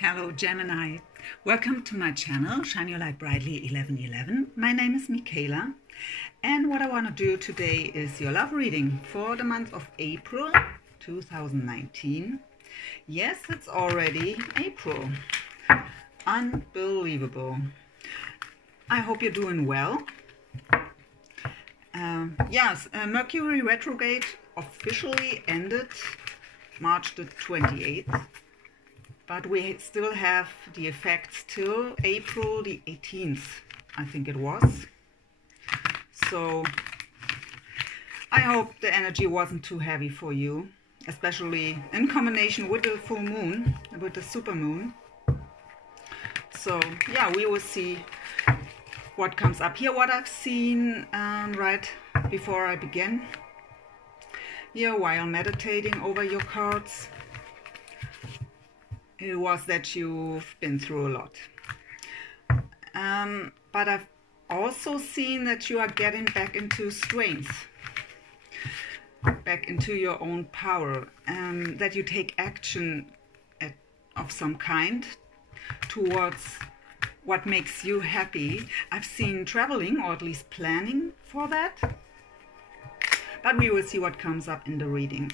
Hello Gemini, welcome to my channel Shine Your Light Brightly 1111. My name is Michaela and what I want to do today is your love reading for the month of April 2019. Yes, it's already April. Unbelievable. I hope you're doing well. Yes, Mercury retrograde officially ended March the 28th. But we still have the effects till April the 18th, I think it was. So I hope the energy wasn't too heavy for you, especially in combination with the full moon, with the super moon. So yeah, we will see what comes up here. What I've seen right before I begin here while meditating over your cards, it was that you've been through a lot. But I've also seen that you are getting back into strength, back into your own power, that you take action of some kind towards what makes you happy. I've seen traveling, or at least planning for that. But we will see what comes up in the reading.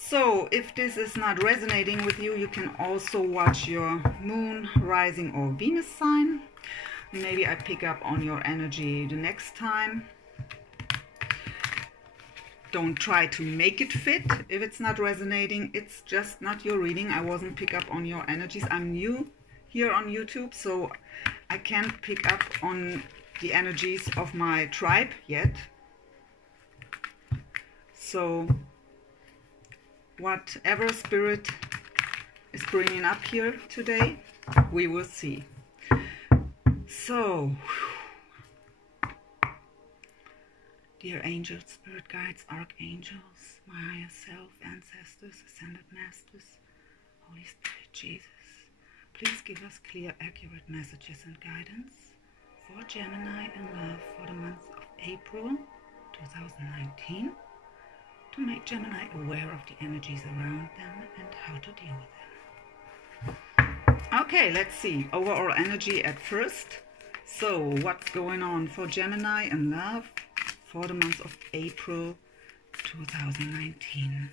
So if this is not resonating with you, you can also watch your moon, rising or Venus sign. Maybe I pick up on your energy the next time. Don't try to make it fit if it's not resonating. It's just not your reading. I wasn't pick up on your energies. I'm new here on YouTube, so I can't pick up on the energies of my tribe yet. So whatever spirit is bringing up here today, we will see. So, dear angels, spirit guides, archangels, my higher self, ancestors, ascended masters, Holy Spirit, Jesus, please give us clear, accurate messages and guidance for Gemini in love for the month of April 2019. To make Gemini aware of the energies around them and how to deal with them. Okay, let's see. Overall energy at first. So, what's going on for Gemini in love for the month of April 2019?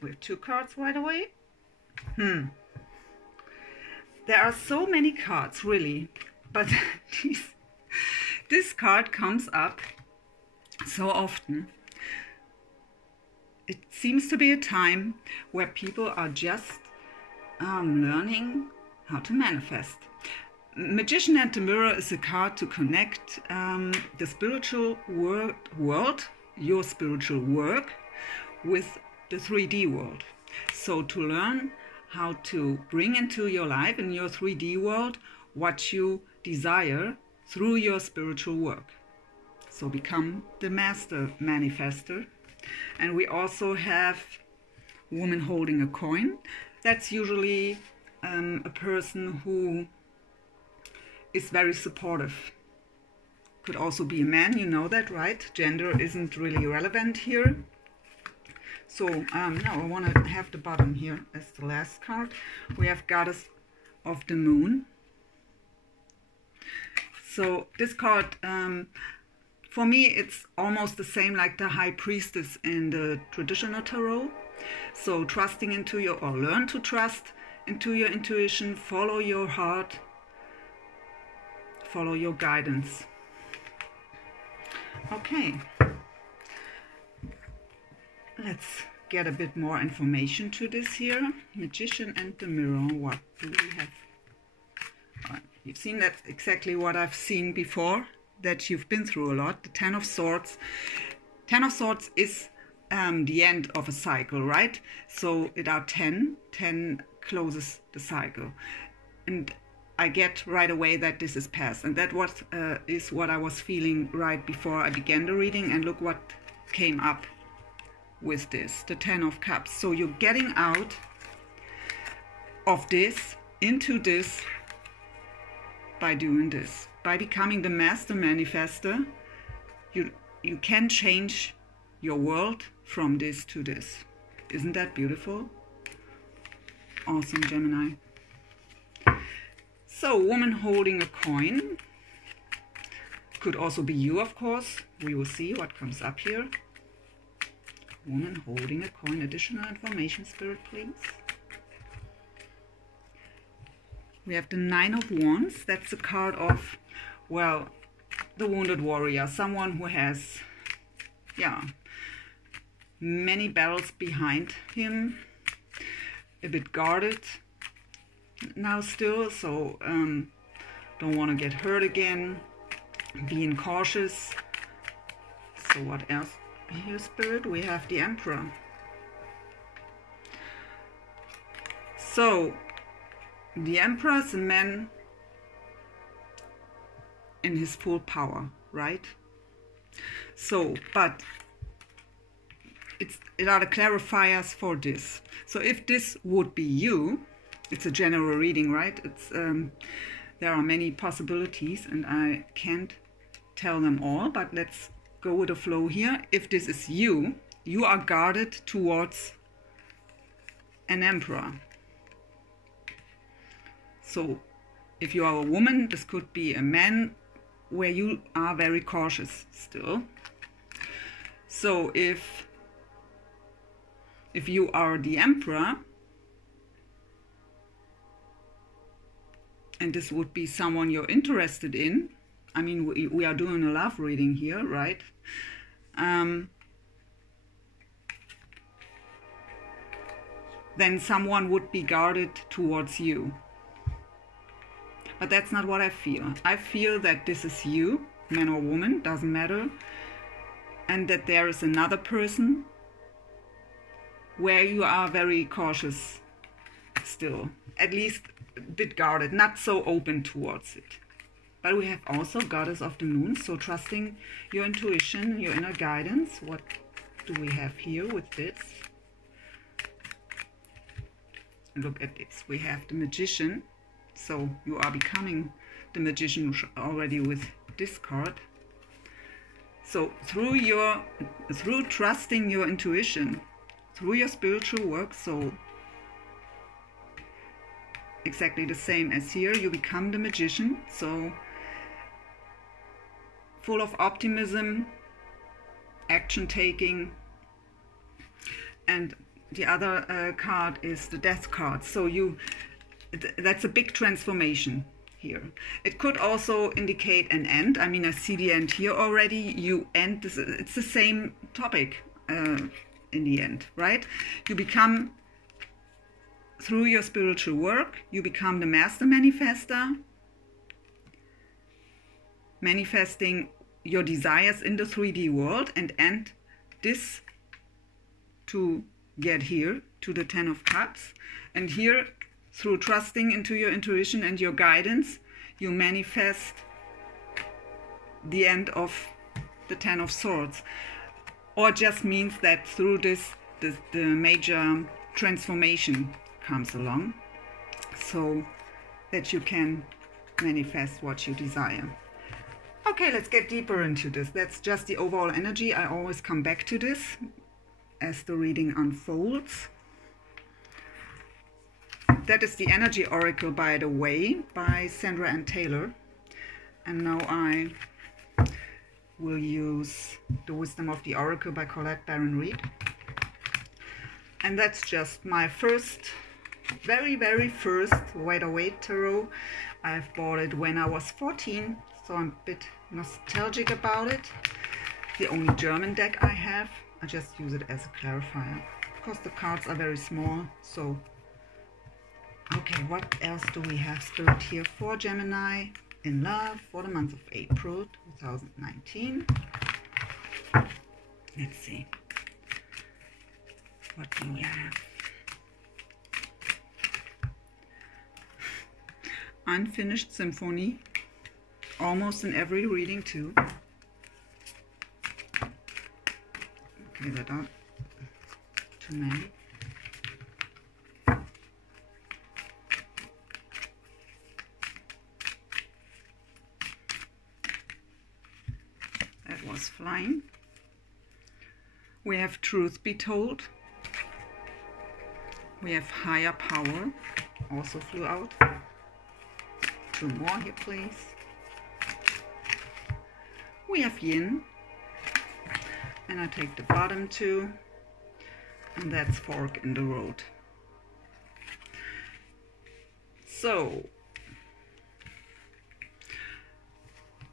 We have two cards right away. There are so many cards, really. But this card comes up so often. It seems to be a time where people are just learning how to manifest. Magician and the Mirror is a card to connect the spiritual world, your spiritual work, with the 3D world. So to learn how to bring into your life, in your 3D world, what you desire through your spiritual work. So become the master manifester. And we also have woman holding a coin. That's usually a person who is very supportive. Could also be a man, you know that, right? Gender isn't really relevant here. So now I want to have the bottom here as the last card. We have Goddess of the Moon. So this card, for me, it's almost the same like the High Priestess in the traditional tarot. So trusting into your, or learn to trust into your intuition, follow your heart, follow your guidance. Okay, let's get a bit more information to this here. Magician and the Mirror, what do we have? You've seen that's exactly what I've seen before, that you've been through a lot. The Ten of Swords. Ten of Swords is the end of a cycle, right? So it are 10. 10 closes the cycle. And I get right away that this is past. And that is what I was feeling right before I began the reading. And look what came up with this, the 10 of Cups. So you're getting out of this, into this, by doing this. By becoming the master manifester, you can change your world from this to this. Isn't that beautiful? awesome, Gemini. So, woman holding a coin. Could also be you, of course. We will see what comes up here. Woman holding a coin. Additional information, Spirit, please. We have the Nine of Wands. That's a card of, well, the wounded warrior. Someone who has, yeah, many battles behind him. A bit guarded now still, so don't want to get hurt again. Being cautious. So what else here, Spirit? We have the Emperor. So the Emperor is a man in his full power, right? So, but it are the clarifiers for this. So if this would be you, it's a general reading, right? It's there are many possibilities and I can't tell them all, but let's go with the flow here. If this is you, you are guarded towards an emperor. So if you are a woman, this could be a man where you are very cautious still. So if you are the emperor, and this would be someone you're interested in, I mean, we are doing a love reading here, right? Then someone would be guarded towards you. But that's not what I feel. I feel that this is you, man or woman, doesn't matter. And that there is another person where you are very cautious still. At least a bit guarded, not so open towards it. But we have also Goddess of the Moon, so trusting your intuition, your inner guidance. What do we have here with this? Look at this. We have the Magician. So you are becoming the Magician already with this card. So through trusting your intuition, through your spiritual work, so exactly the same as here, you become the Magician. So full of optimism, action taking, and the other card is the Death card. So that's a big transformation here. It could also indicate an end. I mean, I see the end here already. You end this, it's the same topic in the end, right? You become, through your spiritual work, you become the master manifester, manifesting your desires in the 3D world, and end this to get here to the 10 of Cups. And here, through trusting into your intuition and your guidance, you manifest the end of the 10 of Swords. Or just means that through this, the major transformation comes along, so that you can manifest what you desire. Okay, let's get deeper into this. That's just the overall energy. I always come back to this as the reading unfolds. That is the Energy Oracle, by the way, by Sandra and Taylor. And now I will use the Wisdom of the Oracle by Colette Baron Reid. And that's just my first, very first Rider-Waite tarot. I've bought it when I was 14, so I'm a bit nostalgic about it. The only German deck I have. I just use it as a clarifier, because the cards are very small. So, okay, what else do we have, Spirit, here for Gemini in love for the month of April 2019? Let's see. What do we have? Unfinished symphony, almost in every reading too. Okay, that are too many. That was flying. We have Truth Be Told. We have higher power, also flew out. 2 more here, please. We have yin, and I take the bottom 2, and that's fork in the road. So,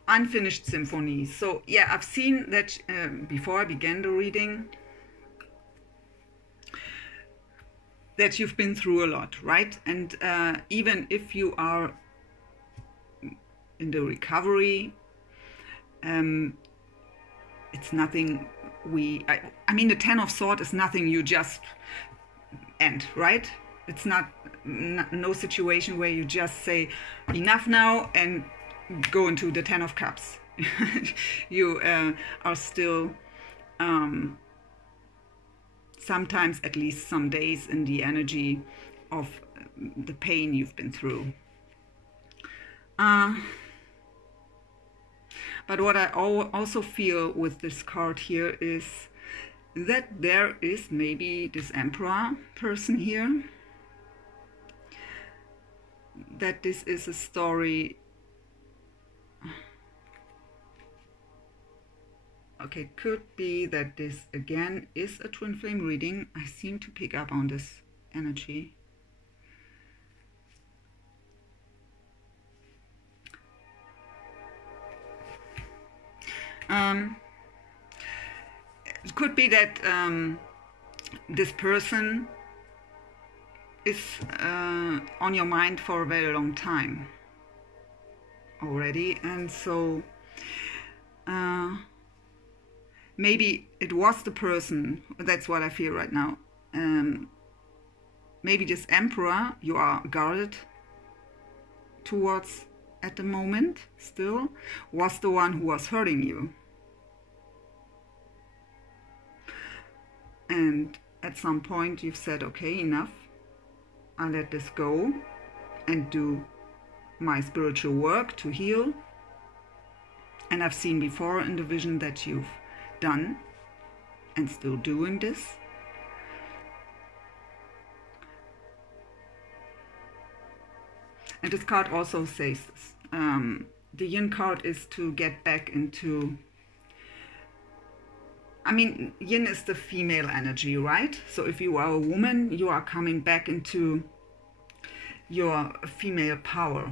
unfinished symphony. So yeah, I've seen that before I began the reading, that you've been through a lot, right? And even if you are in the recovery, it's nothing I mean, the 10 of Swords is nothing you just end, right? It's no situation where you just say enough now and go into the 10 of Cups. You are still sometimes, at least some days, in the energy of the pain you've been through. But what I also feel with this card here is that there is maybe this Emperor person here, that this is a story. Okay, it could be that this again is a twin flame reading. I seem to pick up on this energy. It could be that this person is on your mind for a very long time already, and so maybe it was the person. That's what I feel right now. Maybe this Emperor you are guarded towards at the moment still was the one who was hurting you, and at some point you've said, okay, enough, I let this go and do my spiritual work to heal. And I've seen before in the vision that you've done and still doing this. And this card also says this. The yin card is to get back into, I mean, yin is the female energy, right? So if you are a woman, you are coming back into your female power.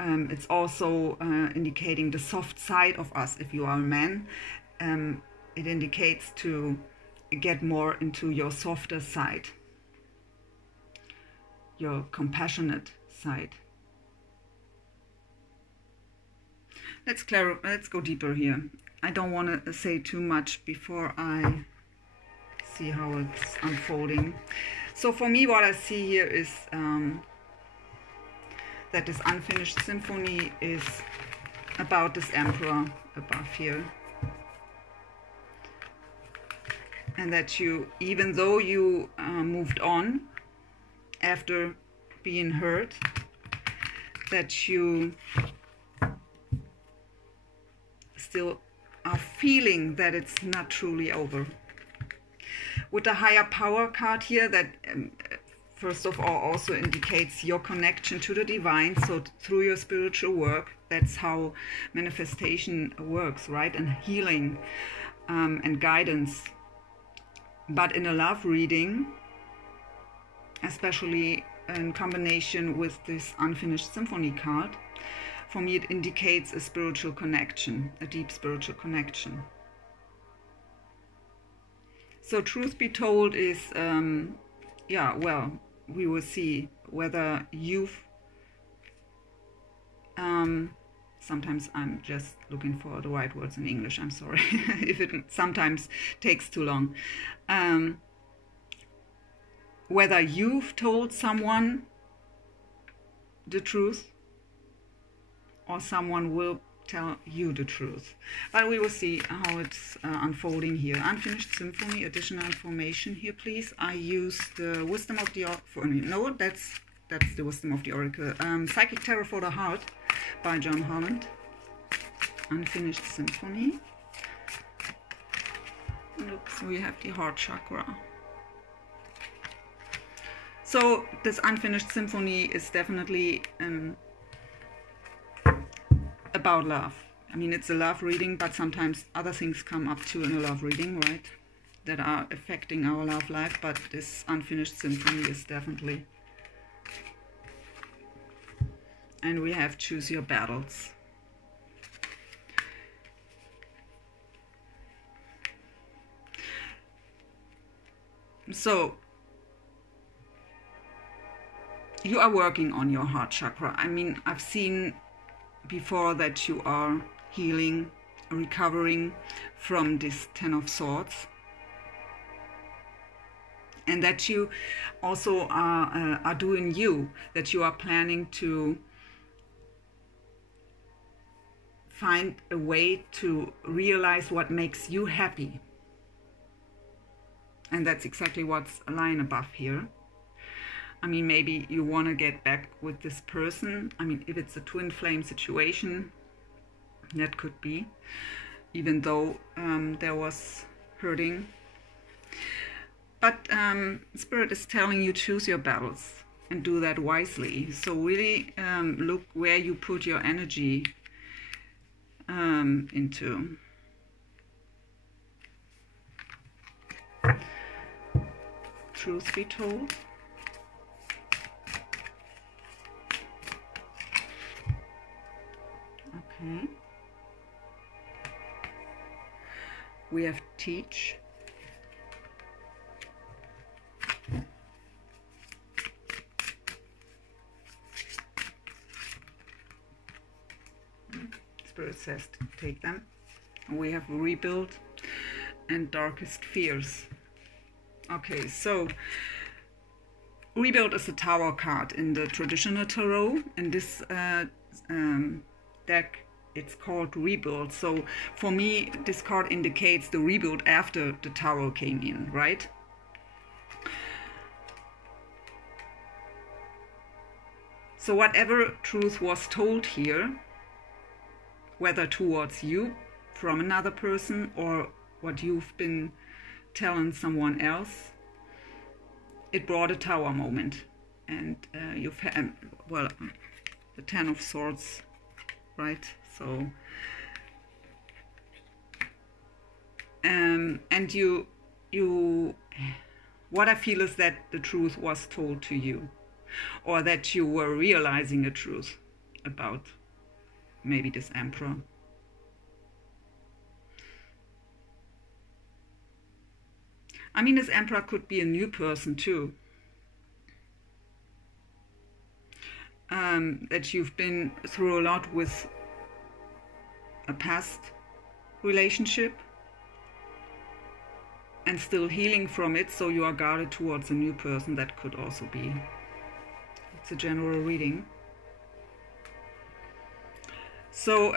It's also indicating the soft side of us. If you are a man, it indicates to get more into your softer side, your compassionate side. Let's go deeper here. I don't want to say too much before I see how it's unfolding. So for me, what I see here is that this unfinished symphony is about this Emperor above here. And that you, even though you moved on after being hurt, that you still are feeling that it's not truly over. With the higher power card here, that first of all also indicates your connection to the divine. So through your spiritual work, that's how manifestation works, right? And healing and guidance. But in a love reading, especially in combination with this unfinished symphony card, for me it indicates a spiritual connection, a deep spiritual connection. So truth be told is, yeah, well, we will see whether you've, sometimes I'm just looking for the right words in English, I'm sorry, if it sometimes takes too long. Whether you've told someone the truth, or someone will tell you the truth. But we will see how it's unfolding here. Unfinished symphony, additional information here, please. I use the Wisdom of the Oracle. No, that's the Wisdom of the Oracle. Psychic Tarot for the Heart by John Holland. Unfinished symphony. Look, so we have the heart chakra. So this unfinished symphony is definitely about love. I mean, it's a love reading, but sometimes other things come up too in a love reading, right? That are affecting our love life, but this unfinished symphony is definitely. And we have choose your battles. So you are working on your heart chakra. I mean, I've seen before that you are healing, recovering from this 10 of Swords, and that you also are doing that you are planning to find a way to realize what makes you happy. And that's exactly what's a line above here. I mean, maybe you want to get back with this person. I mean, if it's a twin flame situation, that could be, even though there was hurting. But Spirit is telling you choose your battles and do that wisely. So really look where you put your energy into. Truth be told. Okay. We have teach. Spirit says to take them. We have rebuild and darkest fears. Okay, so rebuild is a tower card in the traditional tarot. In this deck, it's called rebuild. So for me, this card indicates the rebuild after the tower came in, right? So whatever truth was told here, whether towards you from another person or what you've been telling someone else, it brought a tower moment. And you've had, well, the 10 of Swords, right? So and you what I feel is that the truth was told to you, or that you were realizing a truth about maybe this Emperor. I mean, this Emperor could be a new person too. That you've been through a lot with a past relationship and still healing from it, so you are guarded towards a new person. That could also be. It's a general reading. So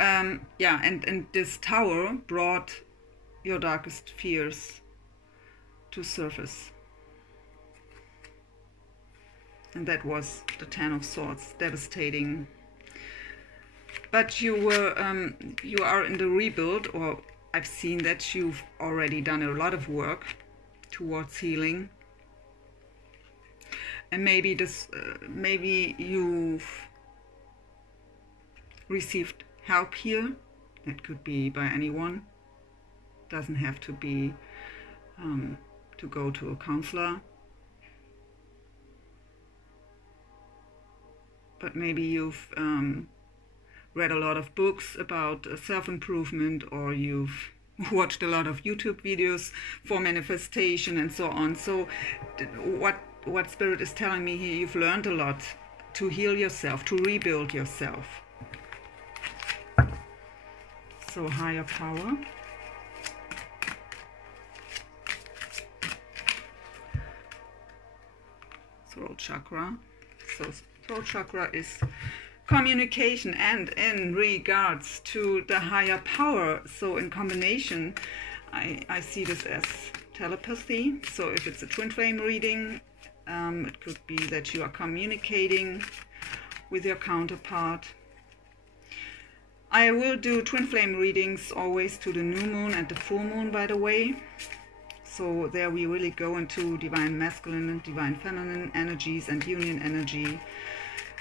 yeah, and this tower brought your darkest fears to surface. And that was the 10 of Swords, devastating. But you were, you are in the rebuild, or I've seen that you've already done a lot of work towards healing. And maybe this, maybe you've received help here. That could be by anyone. Doesn't have to be to go to a counselor. But maybe you've read a lot of books about self-improvement, or you've watched a lot of YouTube videos for manifestation and so on. So what Spirit is telling me here, you've learned a lot to heal yourself, to rebuild yourself. So higher power. Throat chakra. So throat chakra is communication, and in regards to the higher power, so in combination, I see this as telepathy. So if it's a twin flame reading, it could be that you are communicating with your counterpart. I will do twin flame readings always to the new moon and the full moon, by the way. So there we really go into divine masculine and divine feminine energies and union energy,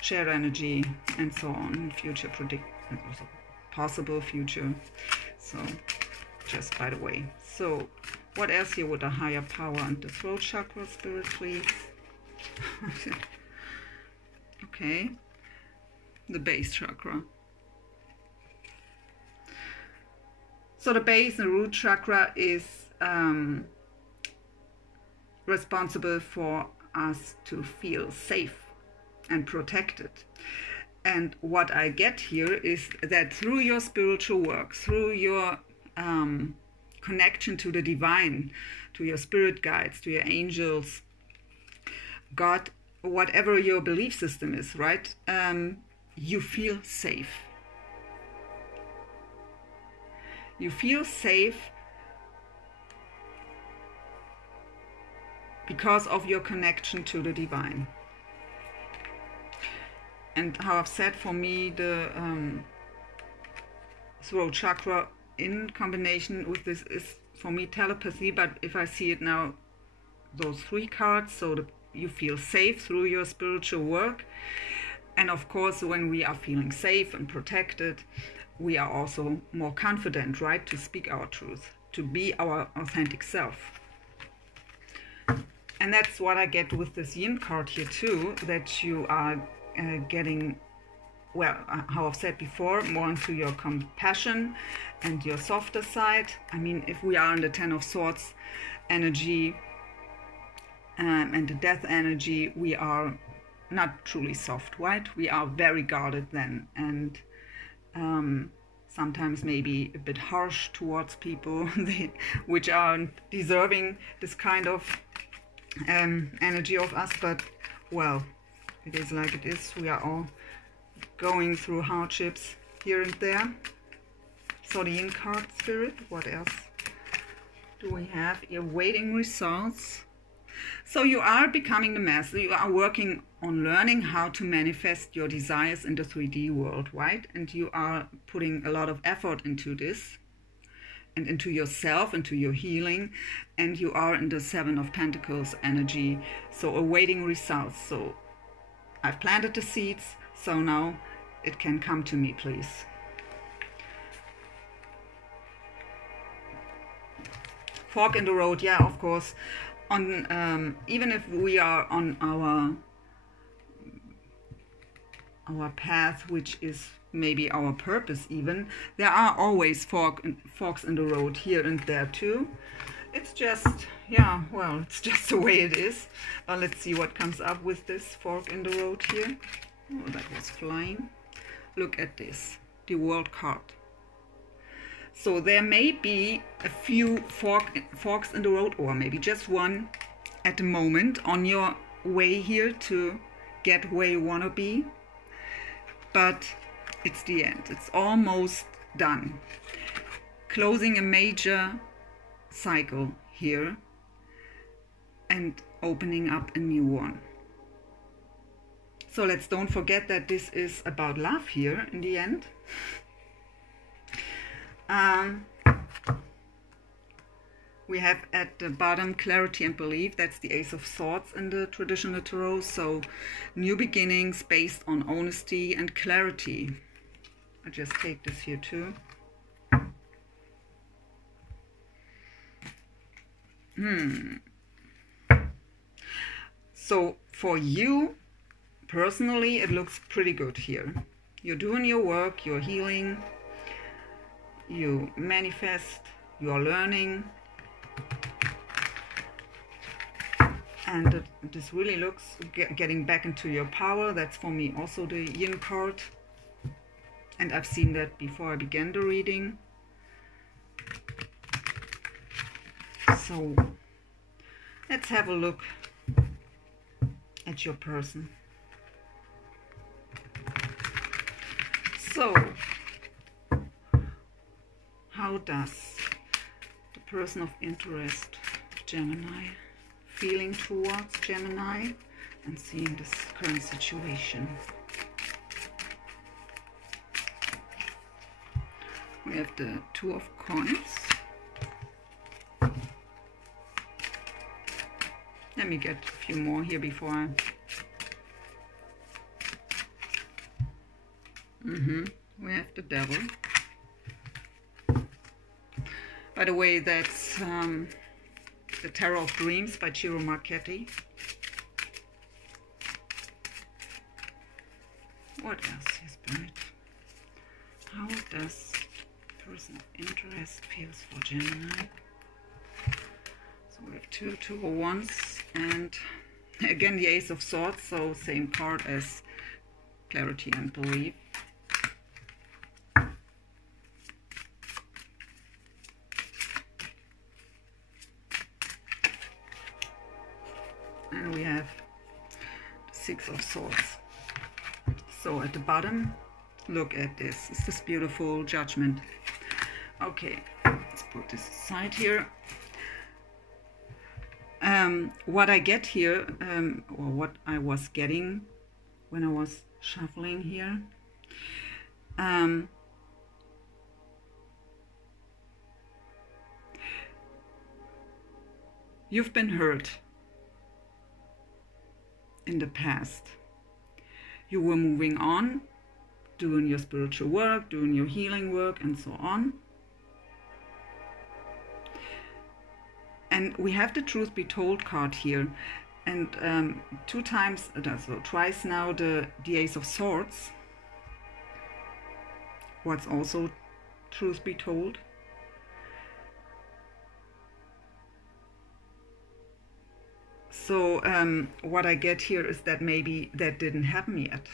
shared energy, and so on. Future predict, possible future. So just by the way. So what else here with the higher power and the throat chakra, spirit, please? Okay, the base chakra. So the base and root chakra is responsible for us to feel safe and protected. And what I get here is that through your spiritual work, through your connection to the divine, to your spirit guides, to your angels, God, whatever your belief system is, right? You feel safe. You feel safe because of your connection to the divine. And how I've said, for me, the throat chakra in combination with this is, for me, telepathy. But if I see it now, those three cards, so you feel safe through your spiritual work. And of course, when we are feeling safe and protected, we are also more confident, right, to speak our truth, to be our authentic self. And that's what I get with this yin card here too, that you are getting, well, how I've said before, more into your compassion and your softer side. I mean, if we are in the Ten of Swords energy and the death energy, we are not truly soft, right? We are very guarded then, and sometimes maybe a bit harsh towards people which are deserving this kind of energy of us. But well, it is like it is. We are all going through hardships here and there. So the yin card, spirit, what else do we have? You're waiting results. So you are becoming the master. You are working on learning how to manifest your desires in the 3D world, right? And you are putting a lot of effort into this and into yourself, into your healing. And you are in the Seven of Pentacles energy, so awaiting results. So I've planted the seeds, so now it can come to me, please. Fork in the road, yeah, of course. On even if we are on our path, which is maybe our purpose even, there are always forks in the road here and there too. It's just, yeah, well, it's just the way it is. But let's see what comes up with this fork in the road here. Oh, that was flying. Look at this, the world card. So there may be a few forks in the road, or maybe just one at the moment on your way here to get where you want to be. But it's the end. It's almost done. Closing a major cycle here and opening up a new one. So let's don't forget that this is about love here in the end. We have at the bottom clarity and belief. That's the Ace of Swords in the traditional tarot. So new beginnings based on honesty and clarity. I just take this here too. So for you personally, it looks pretty good here. You're doing your work, you're healing, you manifest, you're learning. And this really looks getting back into your power. That's for me also the yin card. And I've seen that before I began the reading. So let's have a look at your person. So how does the person of interest, Gemini, feeling towards Gemini and seeing this current situation? We have the Two of Coins, Let me get a few more here before I... We have the Devil. By the way, that's The Terror of Dreams by Ciro Marchetti. What else is Spirit? How does person of interest feels for Gemini? So we have two of Wands, and again the Ace of Swords, so same card as Clarity and Belief. And we have the Six of Swords. So at the bottom, look at this. It's this beautiful Judgment. Okay, let's put this aside here. What I get here, or what I was getting when I was shuffling here, you've been hurt in the past. You were moving on, doing your spiritual work, doing your healing work, and so on. And we have the Truth Be Told card here. And twice now the Ace of Swords. What's also Truth Be Told. So what I get here is that maybe that didn't happen yet.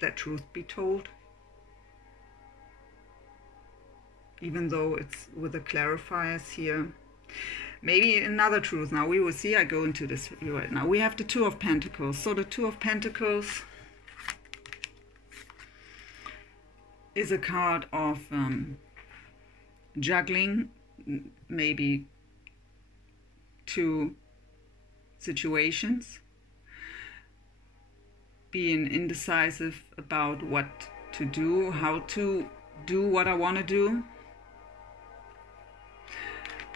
That truth be told. Even though it's with the clarifiers here. Maybe another truth. Now we will see. I go into this right now. We have the Two of Pentacles. So the Two of Pentacles is a card of juggling, maybe two situations, being indecisive about what to do, how to do what I want to do.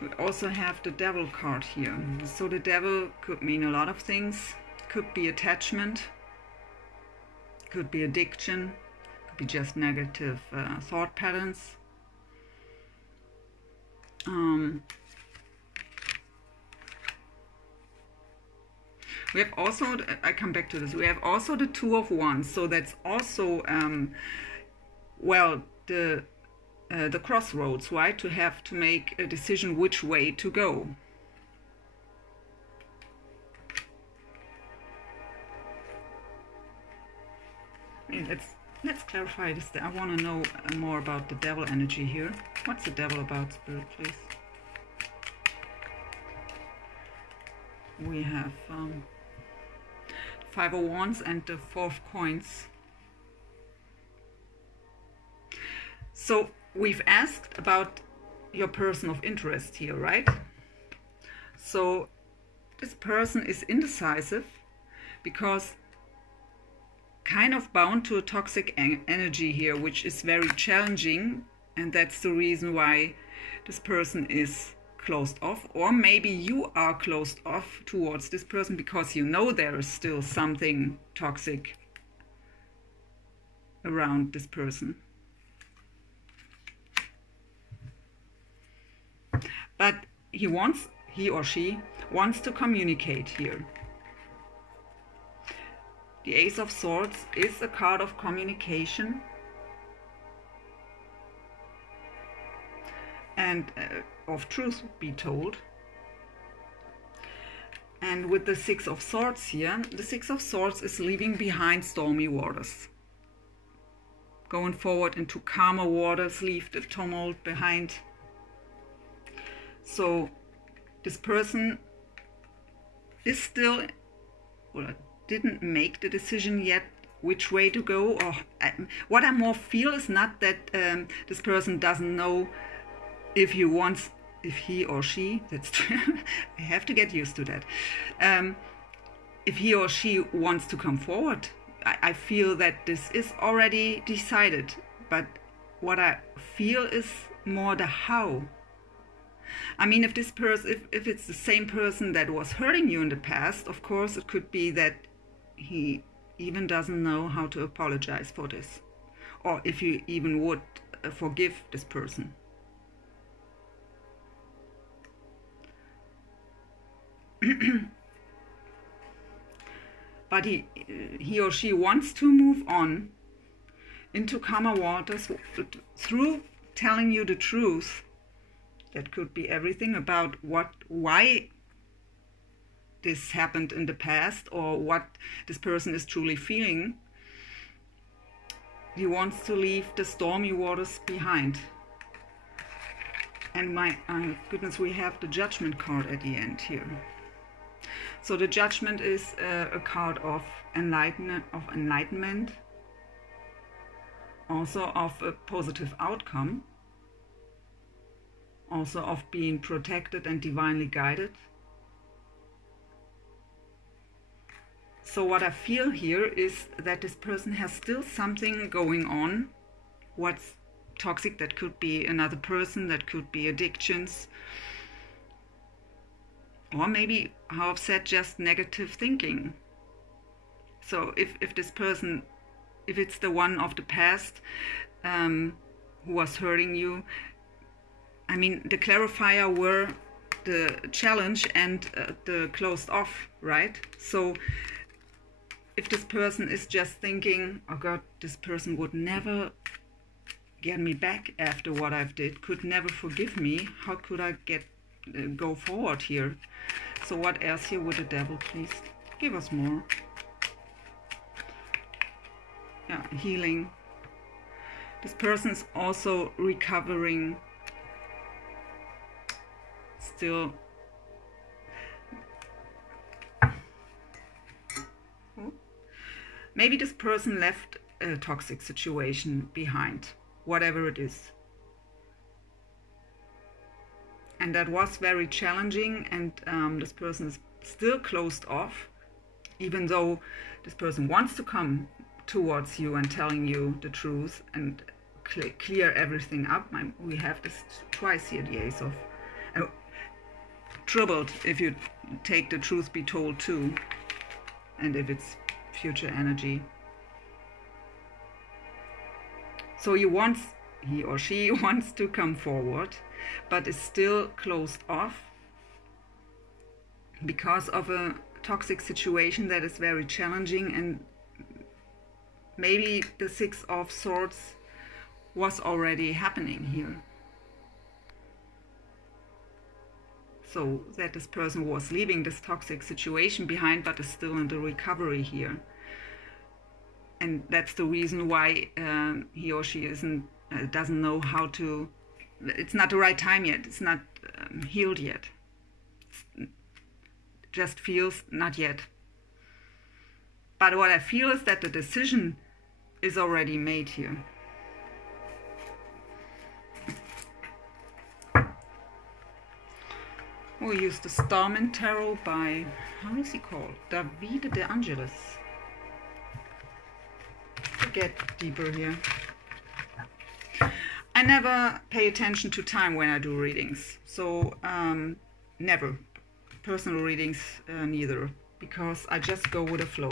We also have the Devil card here. So the Devil could mean a lot of things. Could be attachment, could be addiction, could be just negative thought patterns. We have also, I come back to this, we have also the Two of Wands. So that's also, well, the crossroads, right? To have to make a decision which way to go. Let's clarify this. I want to know more about the Devil energy here. What's the Devil about, Spirit, please? We have Five of Wands and the Four of Coins. So we've asked about your person of interest here, right? So this person is indecisive because kind of bound to a toxic energy here, which is very challenging, and that's the reason why this person is closed off. Or maybe you are closed off towards this person because you know there is still something toxic around this person. But he or she wants to communicate here. The Ace of Swords is a card of communication and of truth be told. And with the Six of Swords here, the Six of Swords is leaving behind stormy waters. Going forward into calmer waters, leave the tumult behind. So this person is still, well, didn't make the decision yet which way to go. Or what I more feel is not that this person doesn't know if he or she, that's I have to get used to that. If he or she wants to come forward, I feel that this is already decided. But what I feel is more the how. I mean, if this person, if it's the same person that was hurting you in the past, of course, it could be that he even doesn't know how to apologize for this, or if you even would forgive this person. But he or she wants to move on into calmer waters through telling you the truth. That could be everything about why this happened in the past, or what this person is truly feeling. He wants to leave the stormy waters behind. And my goodness, we have the Judgment card at the end here. So the Judgment is a card of enlightenment, also of a positive outcome, also of being protected and divinely guided. So what I feel here is that this person has still something going on. What's toxic? That could be another person, that could be addictions, or maybe, how I've said, just negative thinking. So if this person, if it's the one of the past who was hurting you, I mean, the clarifier were the challenge and the closed off, right? So if this person is just thinking, oh God, this person would never get me back after what I've did, could never forgive me, how could I go forward here? So what else here with the Devil, please? Give us more. Yeah, healing. This person is also recovering. Still. Maybe this person left a toxic situation behind, whatever it is. And that was very challenging, and this person is still closed off, even though this person wants to come towards you and telling you the truth and clear everything up. We have this twice here, the Ace of... troubled if you take the truth be told too, and if it's future energy. So he or she wants to come forward, but is still closed off because of a toxic situation that is very challenging, and maybe the Six of Swords was already happening here. So that this person was leaving this toxic situation behind, but is still in the recovery here. And that's the reason why he or she doesn't know how to... It's not the right time yet. It's not healed yet. It just feels not yet. But what I feel is that the decision is already made here. We use the Starman Tarot by, how is he called? Davide De Angelis. To get deeper here. I never pay attention to time when I do readings. So, never. Personal readings, neither. Because I just go with the flow.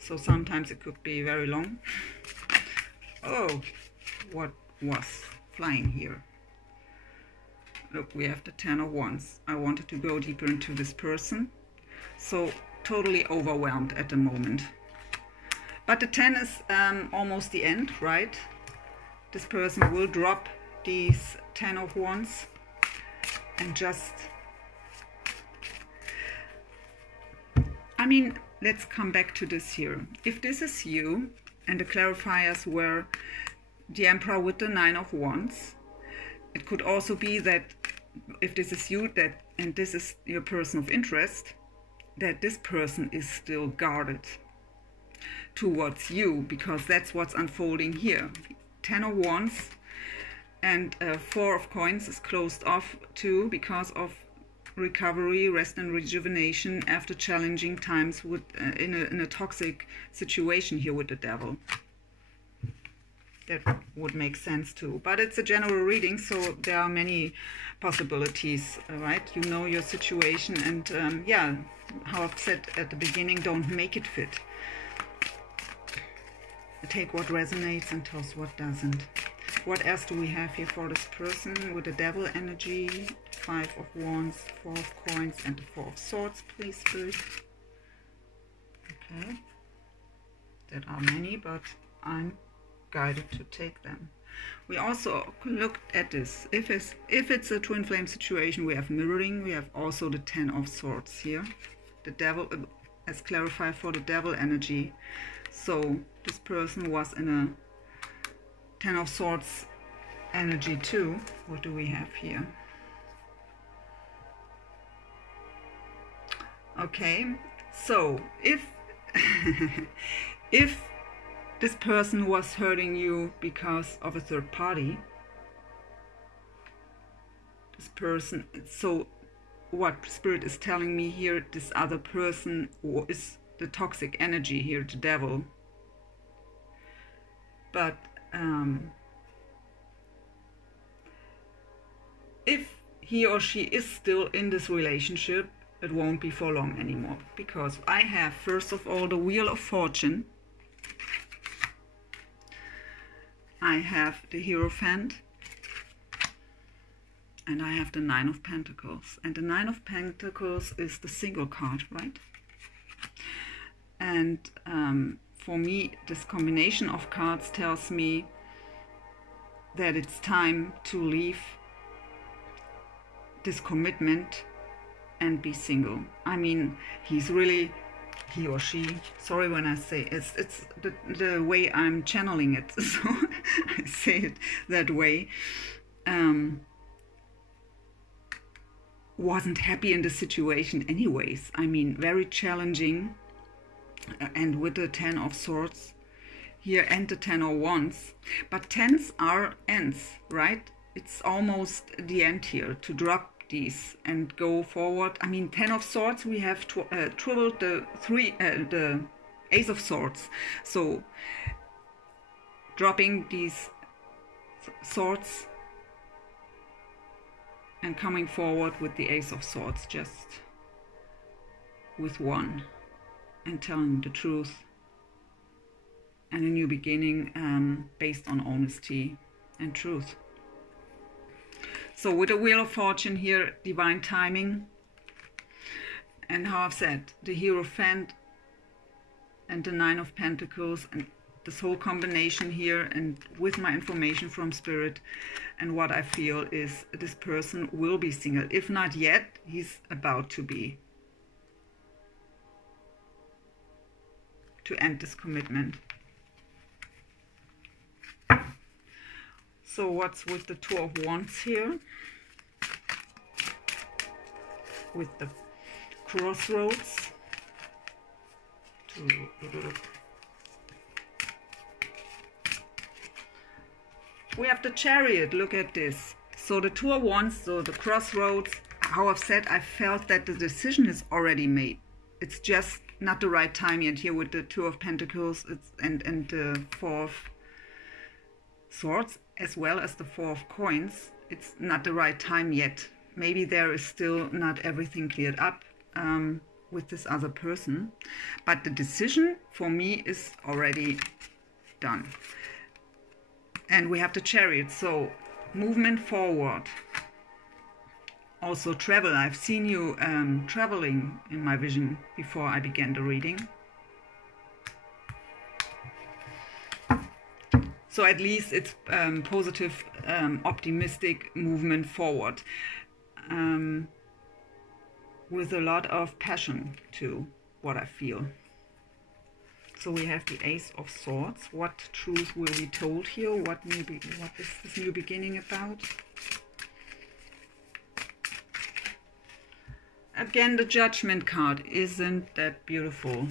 So sometimes it could be very long. Oh, what was flying here? Look, we have the Ten of Wands. I wanted to go deeper into this person. So, totally overwhelmed at the moment. But the 10 is almost the end, right? This person will drop these 10 of Wands and just... I mean, let's come back to this here. If this is you, and the clarifiers were the Emperor with the 9 of Wands, it could also be that if this is you, and this is your person of interest, that this person is still guarded towards you, because that's what's unfolding here. 10 of Wands and 4 of Coins is closed off too, because of recovery, rest and rejuvenation after challenging times with in a toxic situation here with the Devil. that would make sense too. But it's a general reading, so there are many possibilities, right? You know your situation, and yeah, how I've said at the beginning, don't make it fit. Take what resonates and toss what doesn't. What else do we have here for this person with the devil energy? 5 of Wands, 4 of Coins, and the 4 of Swords, please, Spirit. Okay. There are many, but I'm guided to take them. We also looked at this. If it's a twin flame situation, we have mirroring. We have also the 10 of Swords here. The devil, as clarified for the devil energy. So this person was in a 10 of Swords energy too. What do we have here? Okay, so if if this person was hurting you because of a third party, this person, so what Spirit is telling me here, this other person is the toxic energy here, the devil. But if he or she is still in this relationship, it won't be for long anymore, because I have, first of all, the Wheel of Fortune. I have the Hierophant, and I have the 9 of Pentacles. And the 9 of Pentacles is the single card, right? And for me, this combination of cards tells me that it's time to leave this commitment and be single. I mean, he's really, he or she, sorry when I say it's the way I'm channeling it, so I say it that way, wasn't happy in the situation anyways. I mean, very challenging. And with the 10 of Swords here and the 10 of Wands, but 10s are ends, right? It's almost the end here to drop these and go forward. I mean, 10 of Swords, we have troubled the Ace of Swords, so dropping these swords and coming forward with the Ace of Swords, just with one, and telling the truth and a new beginning based on honesty and truth. So with the Wheel of Fortune here, divine timing, and how I've said, the Hierophant and the 9 of Pentacles, and this whole combination here, and with my information from Spirit, and what I feel is this person will be single. If not yet, he's about to be. To end this commitment. So what's with the 2 of Wands here? With the Crossroads. We have the Chariot, look at this. So the 2 of Wands, so the Crossroads, how I've said, I felt that the decision is already made. It's just not the right time yet here with the 2 of Pentacles and the 4 of Swords, as well as the 4 of Coins. It's not the right time yet. Maybe there is still not everything cleared up with this other person. But the decision for me is already done. And we have the Chariot, so movement forward. Also travel. I've seen you traveling in my vision before I began the reading. So at least it's positive, optimistic movement forward. With a lot of passion to what I feel. So we have the Ace of Swords. What truth will be told here? What is this new beginning about? Again, the Judgment card. Isn't that beautiful?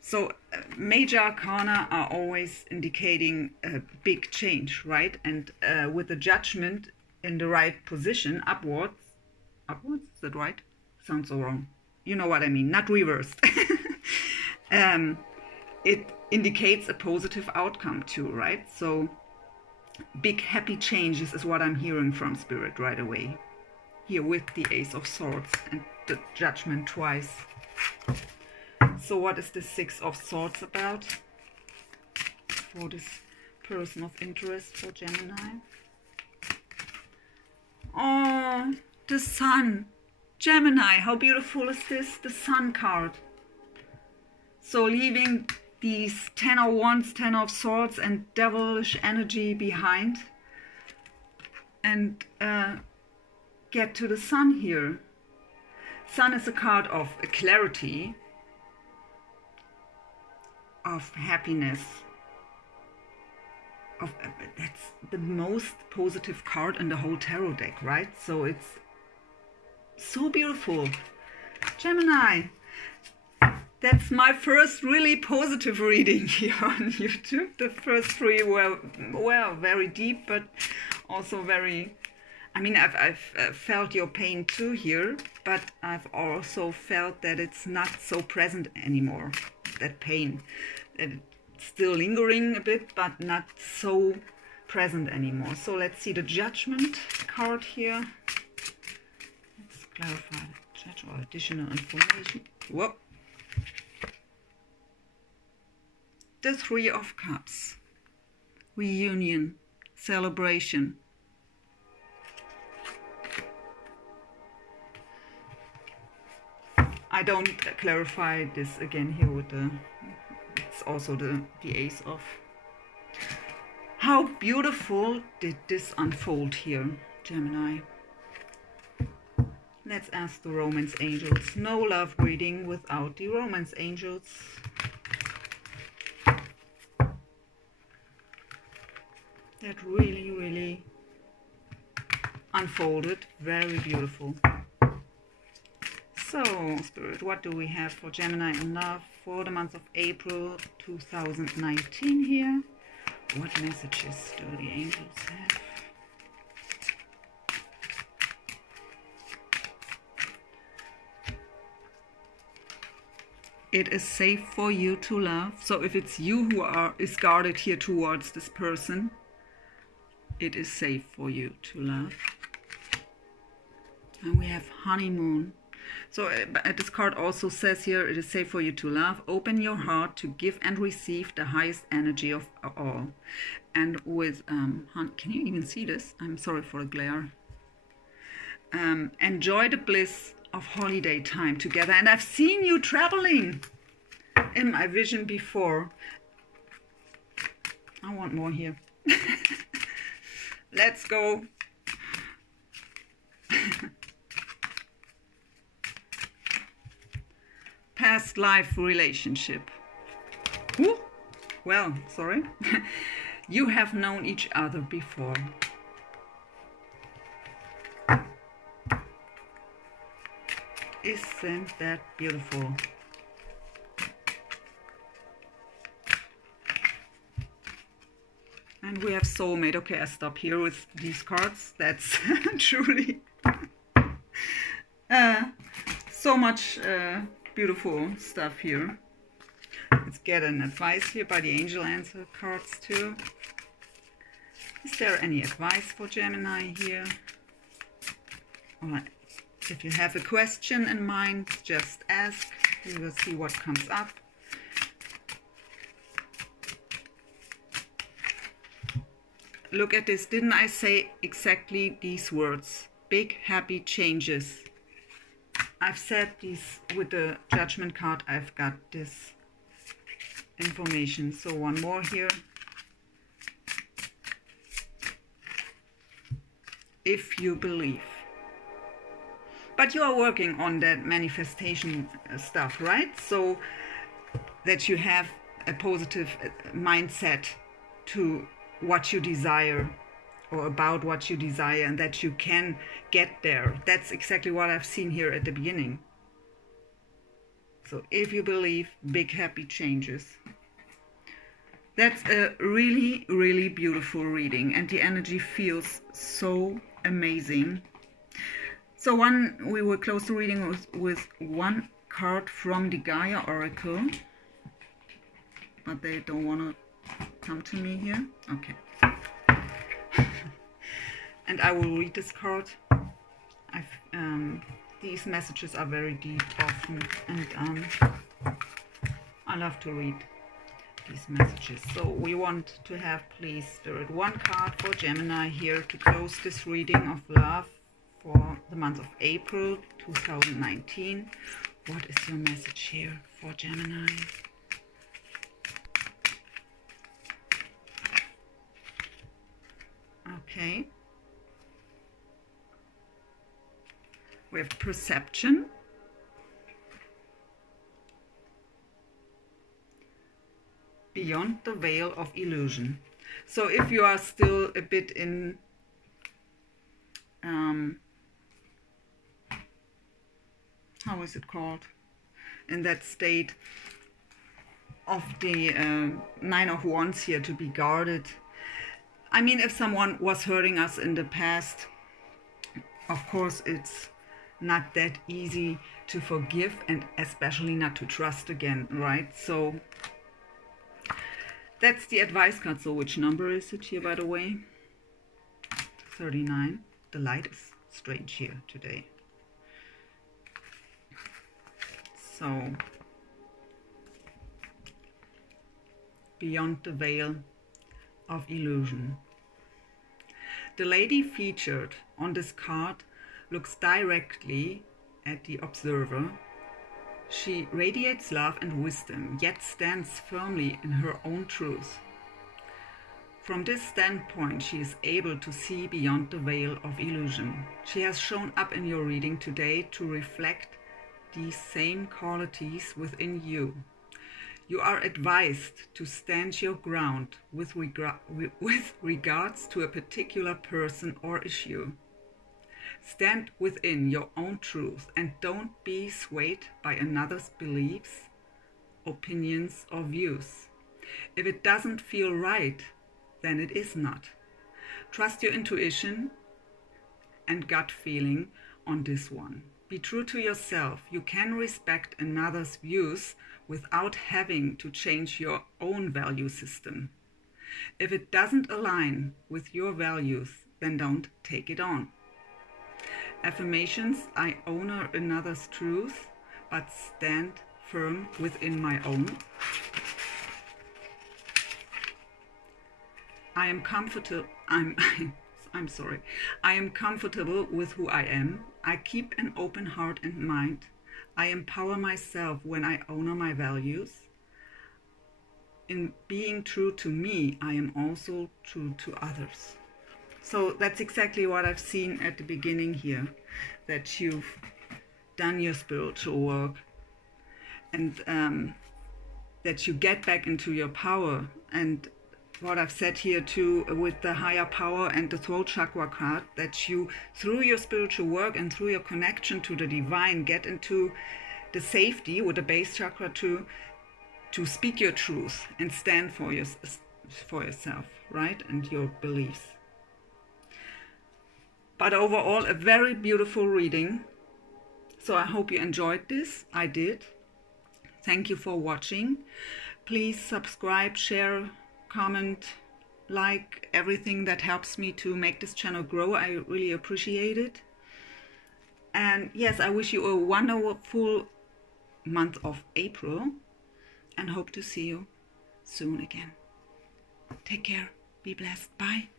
So major arcana are always indicating a big change, right? And with the Judgment in the right position, upwards, is that right? Sounds so wrong. You know what I mean, not reversed. it indicates a positive outcome too, right? So big happy changes is what I'm hearing from Spirit right away. Here with the Ace of Swords and the Judgment twice. So what is the Six of Swords about for this person of interest for Gemini? Oh, the Sun. Gemini, how beautiful is this? The Sun card. So leaving these Ten of Wands, Ten of Swords and devilish energy behind. And get to the Sun here. Sun is a card of clarity, of happiness. That's the most positive card in the whole tarot deck, right? So it's so beautiful. Gemini, that's my first really positive reading here on YouTube. The first three were very deep, but also very, I mean, I've felt your pain too here, but I've also felt that it's not so present anymore, that pain. That it's still lingering a bit, but not so present anymore. So let's see the Judgment card here. Let's clarify the judge or additional information. Whoa. The Three of Cups. Reunion. Celebration. I don't clarify this again here with the, it's also the Ace of. How beautiful did this unfold here, Gemini? Let's ask the Romance Angels. No love reading without the Romance Angels. That really, really unfolded. Very beautiful. So, Spirit, what do we have for Gemini in love for the month of April 2019 here? What messages do the angels have? It is safe for you to love. So if it's you who is guarded here towards this person, it is safe for you to love. And we have honeymoon. So this card also says here, it is safe for you to love. Open your heart to give and receive the highest energy of all. And with, can you even see this? I'm sorry for the glare. Enjoy the bliss of holiday time together. And I've seen you traveling in my vision before. I want more here. Let's go. Past life relationship. Ooh, well, sorry. You have known each other before. Isn't that beautiful? And we have soulmate. Okay, I stop here with these cards. That's truly so much beautiful stuff here. Let's get an advice here by the angel answer cards too. Is there any advice for Gemini here? Alright, if you have a question in mind, just ask. We will see what comes up. Look at this. Didn't I say exactly these words? Big happy changes. I've said these with the Judgment card. I've got this information. So one more here. If you believe. But you are working on that manifestation stuff, right? So that you have a positive mindset to what you desire, or about what you desire, and that you can get there. That's exactly what I've seen here at the beginning. So if you believe, big happy changes. That's a really, really beautiful reading, and the energy feels so amazing. So we will close the reading with one card from the Gaia Oracle. but they don't want to come to me here. Okay. And I will read this card. These messages are very deep often, and I love to read these messages. So we want to have, please, Spirit, one card for Gemini here to close this reading of love for the month of April 2019. What is your message here for Gemini? Okay. We have perception. Beyond the veil of illusion. So if you are still a bit in how is it called? In that state of the Nine of Wands here, to be guarded. I mean, if someone was hurting us in the past, of course it's not that easy to forgive, and especially not to trust again, right? So that's the advice card. So which number is it here, by the way? 39. The light is strange here today. So, beyond the veil of illusion. The lady featured on this card looks directly at the observer. She radiates love and wisdom, yet stands firmly in her own truth. From this standpoint, she is able to see beyond the veil of illusion. She has shown up in your reading today to reflect these same qualities within you. You are advised to stand your ground with regards to a particular person or issue. Stand within your own truth and don't be swayed by another's beliefs, opinions, or views. If it doesn't feel right, then it is not. Trust your intuition and gut feeling on this one. Be true to yourself. You can respect another's views without having to change your own value system. If it doesn't align with your values, then don't take it on. Affirmations: I honor another's truth, but stand firm within my own. I am comfortable with who I am. I keep an open heart and mind. I empower myself when I honor my values. In being true to me, I am also true to others. So that's exactly what I've seen at the beginning here, that you've done your spiritual work, and that you get back into your power. And what I've said here too with the higher power and the throat chakra card, that you, through your spiritual work and through your connection to the divine, get into the safety with the base chakra to speak your truth and stand for yourself, right, and your beliefs. But overall, a very beautiful reading. So I hope you enjoyed this. I did. Thank you for watching. Please subscribe, share, comment, like, everything that helps me to make this channel grow. I really appreciate it. And yes, I wish you a wonderful month of April and hope to see you soon again. Take care. Be blessed. Bye.